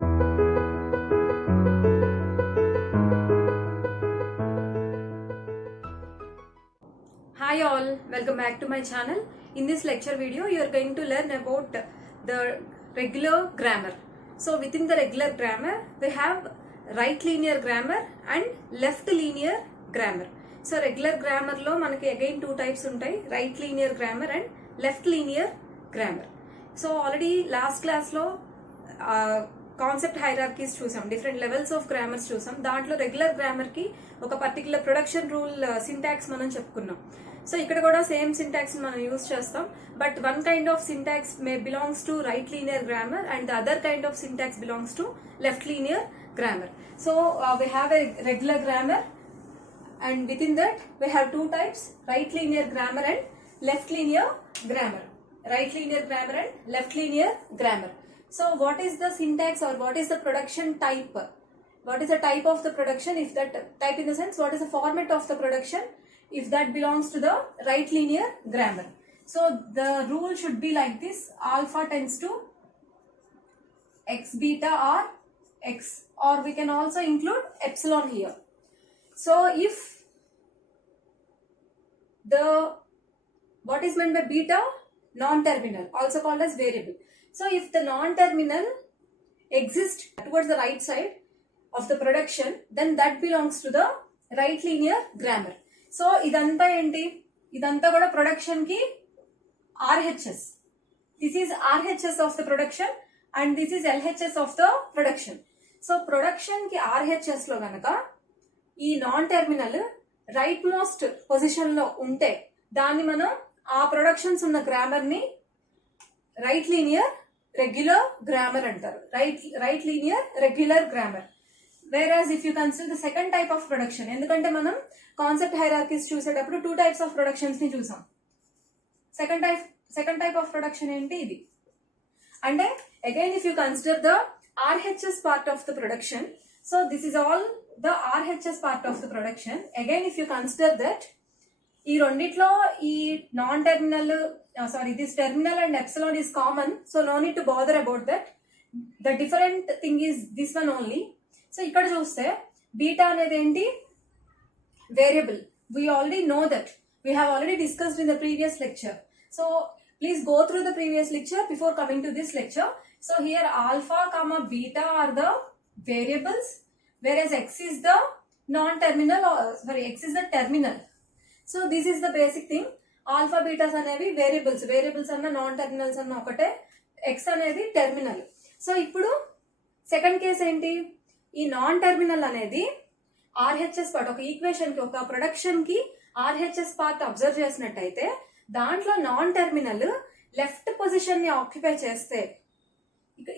Hi all, welcome back to my channel. In this lecture video, you are going to learn about the regular grammar. So within the regular grammar, we have right linear grammar and left linear grammar. So regular grammar lo manaki again two types untai, right linear grammar and left linear grammar. So already last class lo concept hierarchies చూసాం, different levels of grammars చూసాం. దాంట్లో regular grammar కి ఒక particular production rule syntax మనం చెప్పుకున్నాం. సో ఇక్కడ కూడా same syntax మనం యూజ్ చేస్తాం, but one kind of syntax May belongs to right linear grammar and the other kind of syntax belongs to left linear grammar. So we have a regular grammar and within that we have two types, right linear grammar and left linear grammar. Right linear grammar and left linear grammar. So what is the syntax or what is the production type? What is the type of the production? If that type in the sense, what is the format of the production if that belongs to the right linear grammar? So the rule should be like this: alpha tends to x beta or x, or we can also include epsilon here. So if the what is meant by beta? Non-terminal, also called as variable. So if the non-terminal exists towards the right side of the production, then that belongs to the right linear grammar. So idanta enti, idanta kuda production ki RHS. This is RHS of the production and this is LHS of the production. So production ki RHS lo ganaka ee non-terminal right most position lo unte danni manam aa productions unna grammar ni right linear regular grammar antaru. Right linear regular grammar. Whereas if you consider the second type of production, endukante manam concept hierarchies chusetappudu two types of productions ni chusam. Second type of production enti idi. And again if you consider the RHS part of the production, so this is all the RHS part of the production. Again if you consider that ఈ రెండిట్లో ఈ non terminal this terminal and epsilon is common, so no need to bother about that. The different thing is this one only. So ఇక్కడ చూస్తే beta అనేది ఏంటి? Variable. We already know that, we have already discussed in the previous lecture. So please go through the previous lecture before coming to this lecture. So here alpha comma beta are the variables, whereas x is the non-terminal, x is the terminal. So this is the basic thing. Alpha betas అనేవి వేరియబుల్స్ అన్న non terminals అన్న ఒకటే, ఎక్స్ అనేది terminal. So ఇప్పుడు second case ఏంటి? ఈ non terminal అనేది RHS part, ఒక ఈక్వేషన్ కి ఒక ప్రొడక్షన్ కి ఆర్హెచ్ఎస్ పార్ట్ అబ్జర్వ్ చేసినట్టయితే దాంట్లో నాన్ టెర్మినల్ లెఫ్ట్ పొజిషన్ ని ఆక్యుపై చేస్తే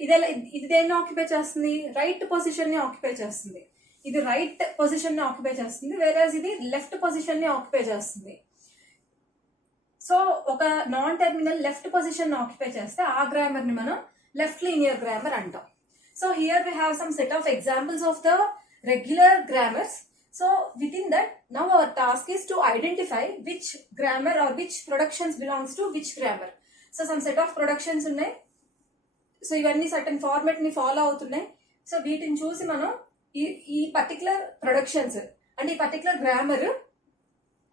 ఇది దేన్ని ఆక్యుపై చేస్తుంది? రైట్ పొజిషన్ ని ఆక్యుపై చేస్తుంది. ఇది రైట్ పొజిషన్ ని ఆక్యుపై చేస్తుంది, వేరేజ్ ఇది లెఫ్ట్ పొజిషన్ ని ఆక్యుపై చేస్తుంది. సో ఒక నాన్ టెర్మినల్ లెఫ్ట్ పొజిషన్ ని ఆక్యుపై చేస్తే ఆ గ్రామర్ ని మనం లెఫ్ట్ లీనియర్ గ్రామర్ అంటాం. So here we have some set of examples of the regular grammars. So within that now our task is to identify which grammar are which productions belongs to which grammar. So some set of productions ఉన్నాయి. So ఇవన్నీ certain format ని follow అవుతున్నాయి. సో వీటిని చూసి మనం ఈ particular productions and ఈ particular grammar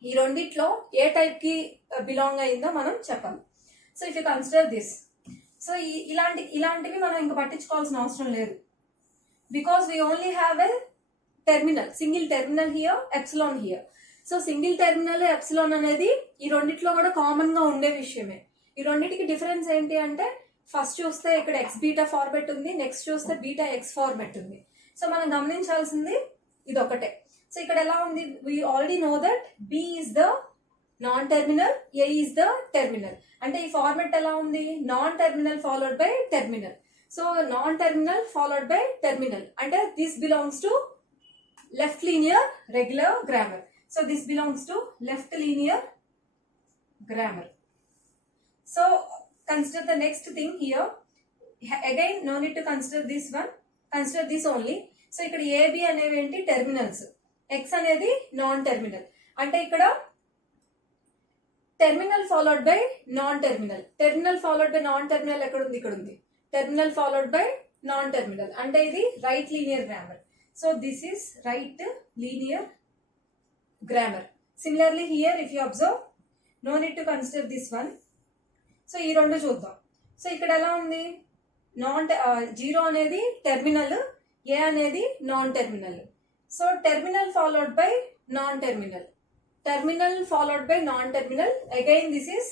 ఈ రెండిట్లో ఏ టైప్ కి బిలాంగ్ అయిందో మనం చెప్పాలి. So if you consider this, so ఇలాంటివి మనం ఇంకా పట్టించుకోవాల్సిన అవసరం లేదు, because we only have a terminal, single terminal here, epsilon here. So single terminal epsilon అనేది ఈ రెండిట్లో కూడా కామన్ గా ఉండే విషయమే. ఈ రెండింటికి డిఫరెన్స్ ఏంటి అంటే, ఫస్ట్ చూస్తే ఇక్కడ ఎక్స్ బీటా ఫార్మెట్ ఉంది, నెక్స్ట్ చూస్తే బీటా ఎక్స్ ఫార్మెట్ ఉంది. సో మనం గమనించాల్సింది ఇది ఒకటే. సో ఇక్కడ ఎలా ఉంది? We already know that B is the non terminal, A is the terminal. అంటే ఈ ఫార్మెట్ ఎలా ఉంది? Non terminal followed by terminal. So non terminal followed by terminal అంటే this belongs to left linear regular grammar. So this belongs to left linear grammar. So consider the next thing here. Again no need to consider this one, consider this only. So ఇక్కడ AB అనేవి ఏంటి? Terminals. X అనేది non terminal. అంటే ఇక్కడ terminal followed by non terminal. Terminal followed by non terminal ఎక్కడ ఉంది? ఇక్కడ ఉంది. Terminal followed by non-terminal. అంటే ఇది right linear grammar. So this is right linear grammar. Similarly here if you observe, no need to consider this one. So ఈ రెండు చూద్దాం. సో ఇక్కడ ఎలా ఉంది, జీరో అనేది టెర్మినల్, ఏ అనేది non terminal. So terminal followed by non terminal, terminal followed by non terminal. Again this is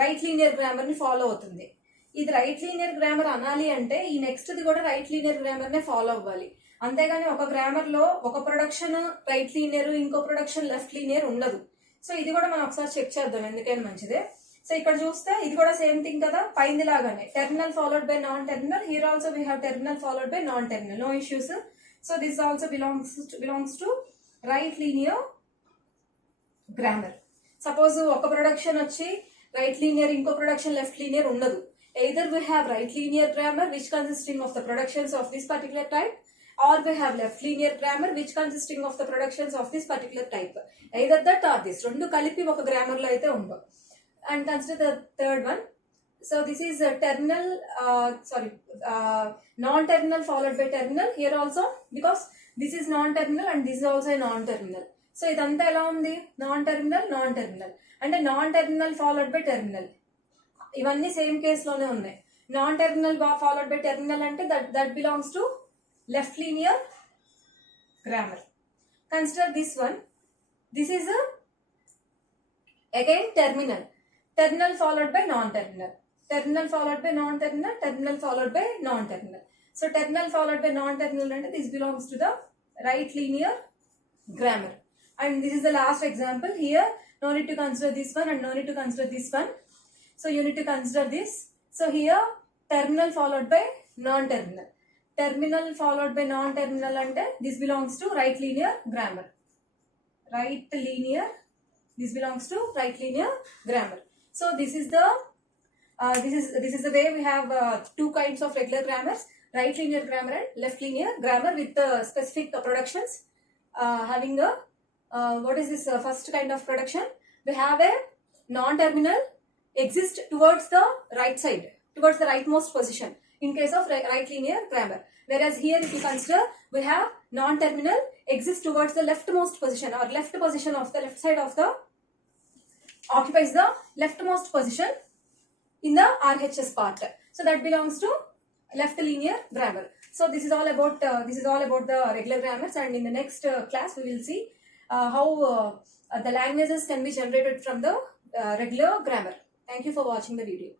right linear grammar ని ఫాలో అవుతుంది. ఇది రైట్ లీనియర్ గ్రామర్ అనాలి అంటే ఈ నెక్స్ట్ ది కూడా రైట్ లీనియర్ గ్రామర్ నే ఫాలో అవ్వాలి. అంతేగాని ఒక గ్రామర్ లో ఒక ప్రొడక్షన్ రైట్ లీనియర్, ఇంకో ప్రొడక్షన్ లెఫ్ట్ లీనియర్ ఉండదు. సో ఇది కూడా మనం ఒకసారి చెక్ చేద్దాం, ఎందుకైనా మంచిదే. సో ఇక్కడ చూస్తే ఇది కూడా సేమ్ థింగ్ కదా, పైంది లాగానే terminal followed by non terminal. Here also we have terminal followed by non terminal, no issues. So this also belongs to right linear grammar. Suppose ఒక ప్రొడక్షన్ వచ్చి రైట్ లీనియర్, ఇంకో ప్రొడక్షన్ లెఫ్ట్ లీనియర్ ఉండదు. Either we have right linear grammar which consisting of the productions of this particular type, or we have left linear grammar which consisting of the productions of this particular type. Either that or this, రెండు కలిపి ఒక grammar లో అయితే ఉండవు. And consider the third one. So this is a terminal, non-terminal followed by terminal. Here also, because this is non-terminal and this is also a non-terminal. So ఇదంతా ఎలా ఉంది, non-terminal, non-terminal. అంటే non-terminal followed by terminal. ఇవన్నీ same కేసులోనే ఉన్నాయి. Non terminal followed by terminal అంటే that belongs to left linear grammar. Consider this one. This is again terminal, terminal followed by non terminal, terminal followed by non terminal, terminal followed by non terminal. So terminal followed by non terminal అంటే this belongs to the right linear grammar. And this is the last example. Here no need to consider this one and no need to consider this one. So you need to consider this. So here terminal followed by non-terminal, terminal followed by non-terminal ante this belongs to right linear grammar. Right linear, this belongs to right linear grammar. So this is the this is the way we have two kinds of regular grammars, right linear grammar and left linear grammar with specific productions. Having a what is this first kind of production? We have a non-terminal exist towards the right side, towards the rightmost position in case of right linear grammar. Whereas here if you consider, we have non-terminal exist towards the leftmost position, or left position of the left side of the occupies the leftmost position in the RHS part. So that belongs to left linear grammar. So this is all about the regular grammars, and in the next class we will see how the languages can be generated from the regular grammar. Thank you for watching the video.